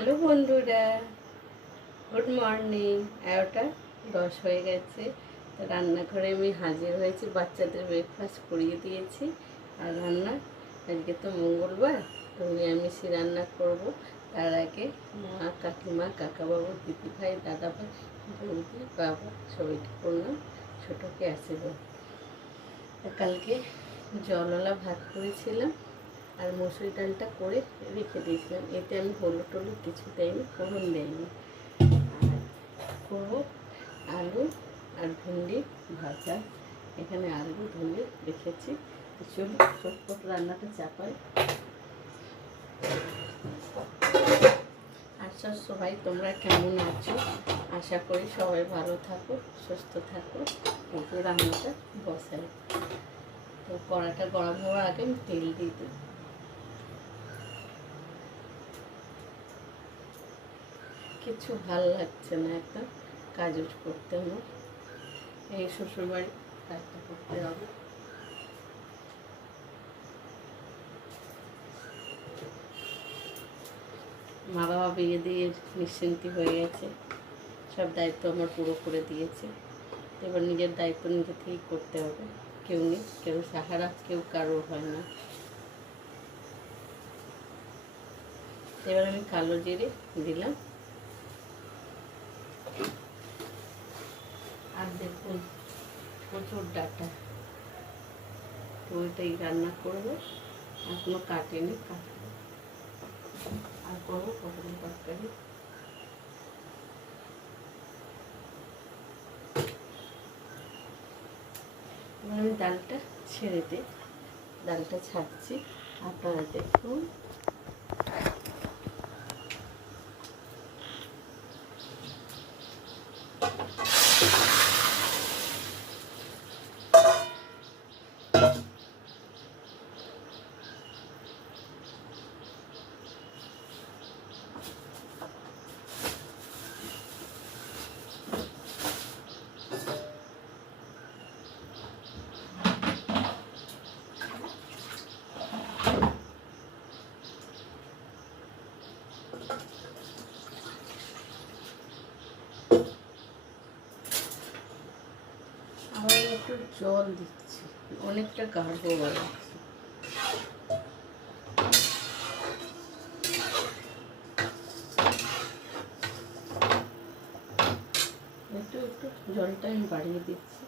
Hello বন্ধুরা, good morning. 11:10 হয়ে গেছে। তো রান্নাঘরে আমি হাজির হয়েছি, বাচ্চাদের ব্রেকফাস্ট করিয়ে দিয়েছি। আর রান্না আজকে তো মঙ্গলবার, তো নিরামিষই রান্না করব। তার আগে মা, কাকিমা, কাকাবাবু, দিদিভাই, দাদাভাই, বৌদি, বাবা সবাইকে করলাম ছোটোকে আসিব। কালকে জলওয়ালা ভাত করেছিলাম আর মসুরি ডালটা করে রেখে দিয়েছিলাম। এতে আমি হলুদ টলুদ কিছু দেয়নি, ফোড়ন দেয়নি। আর করবো আলু আর ভেন্ডি ভাজা। এখানে আলু ধুয়ে রেখেছি। চলুন চটপট রান্নাটা চাপাই। আচ্ছা সবাই, তোমরা কেমন আছো? আশা করি সবাই ভালো থাকো, সুস্থ থাকো। একটু রান্নাটা বসাই। তো কড়াটা গরম হওয়ার আগে আমি তেল দিয়ে দিই। কিছু ভাল লাগছে না, একটা কাজ করতে আমার। এই শ্বশুরবাড়ি কাজটা করতে হবে। মা বাবা বিয়ে দিয়ে নিশ্চিন্তি হয়ে গেছে, সব দায়িত্ব আমার পুরো করে দিয়েছে। এবার নিজের দায়িত্ব নিজে থেকেই করতে হবে। কেউ নেই, কেউ সাহারা, কেউ কারোর হয় না। এবার আমি কালো জিরে দিলাম। আর দেখুন প্রচুর ডাটা, তো ওইটাই রান্না করবো। আর কোনো কাটেনি, কাটবো। আর করবো পটল তরকারি। আমি ডালটা ছেড়ে দিই, ডালটা ছাড়ছি, আপনারা দেখুন। আবার একটু জল দিচ্ছি, অনেকটা গাঢ় বানাচ্ছি। একটু একটু জলটা আমি বাড়িয়ে দিচ্ছি।